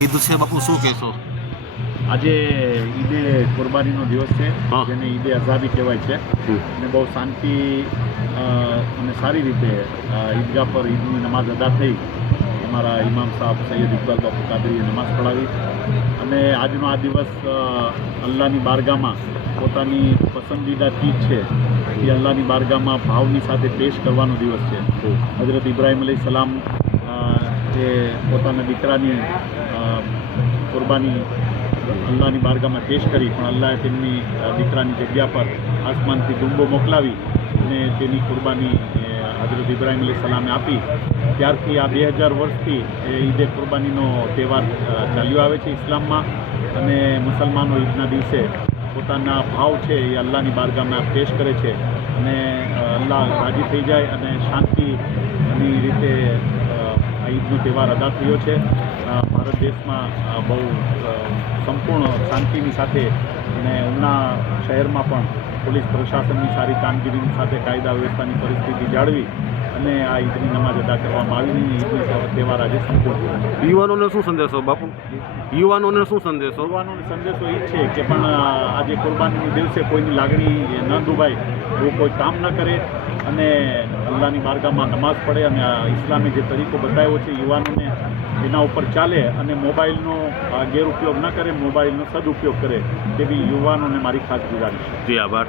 ઈદ છે બાપુ, શું કહેશો? આજે ઈદે કુરબાનીનો દિવસ છે, હા. જેને ઈદે અઝાબી કહેવાય છે. અને બહુ શાંતિ અને સારી રીતે ઈદગાહ પર ઈદની નમાઝ અદા થઈ. અમારા ઇમામ સાહેબ સૈયદ ઇકબાલ બાપુ કાદરીએ નમાઝ પઢાવી અને આજનો આ દિવસ અલ્લાહની બારગાહમાં પોતાની પસંદીદા ચીજ છે એ અલ્લાહની બારગાહમાં ભાવની સાથે પેશ કરવાનો દિવસ છે. હઝરત ઇબ્રાહીમ અલૈહિસ્સલામ એ પોતાના દીકરાની કુરબાની અલ્લાહની બારગાહમાં પેશ કરી, પણ અલ્લાહે તેમની દીકરાની જગ્યા પર આસમાનથી ડુંબો મોકલાવી અને તેની કુરબાની હઝરત ઇબ્રાહીમ અલૈહિસ્સલામે આપી. ત્યારથી આ 2000 વર્ષથી ઈદે કુરબાનીનો તહેવાર ચાલ્યો આવે છે ઇસ્લામમાં. અને મુસલમાનો ઈદના દિવસે પોતાના ભાવ છે એ અલ્લાહની બારગાહમાં પેશ કરે છે અને અલ્લાહ રાજી થઈ જાય અને શાંતિની રીતે આ ઈદનો તહેવાર અદા થયો છે. ભારત દેશમાં બહુ સંપૂર્ણ શાંતિની સાથે અને ઉના શહેરમાં પણ પોલીસ પ્રશાસનની સારી કામગીરીની સાથે કાયદા વ્યવસ્થાની પરિસ્થિતિ જાળવી અને આ ઈદની નમાઝ અદા કરવામાં આવીને ઈદનો તહેવાર આજે સંપૂર્ણ થયો છે. યુવાનોને શું સંદેશો બાપુ? યુવાનોને શું સંદેશો? યુવાનોને સંદેશો એ છે કે પણ આજે કુરબાનીના દિવસે કોઈની લાગણી ન દુભાય, એવું કોઈ કામ ન કરે અને અલ્લાહની બારગાહમાં નમાઝ પઢે અને ઇસ્લામે જે તરીકો બતાવ્યો છે યુવાનોને એના ઉપર ચાલે અને મોબાઈલનો ગેરઉપયોગ ન કરે, મોબાઈલનો સદુપયોગ કરે, તેવી યુવાનોને મારી ખાસ ગુજારિશ છે. જી આભાર.